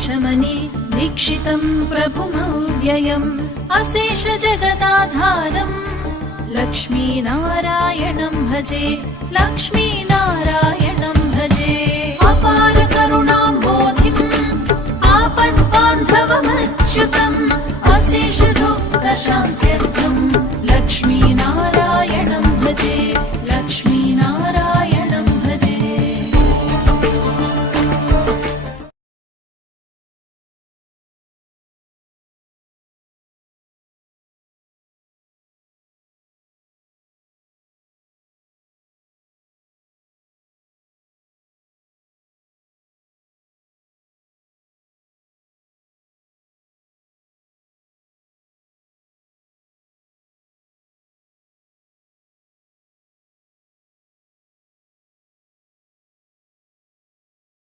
पाशमणि दीक्षितं प्रभुमव्ययम् अशेष जगदाधारम् लक्ष्मीनारायणं भजे लक्ष्मीनारायणं भजे अपार करुणाम्बोधिम् आपद्बान्धवमच्युतम् अशेष दुःखशान्त्यर्थम् लक्ष्मीनारायणं भजे।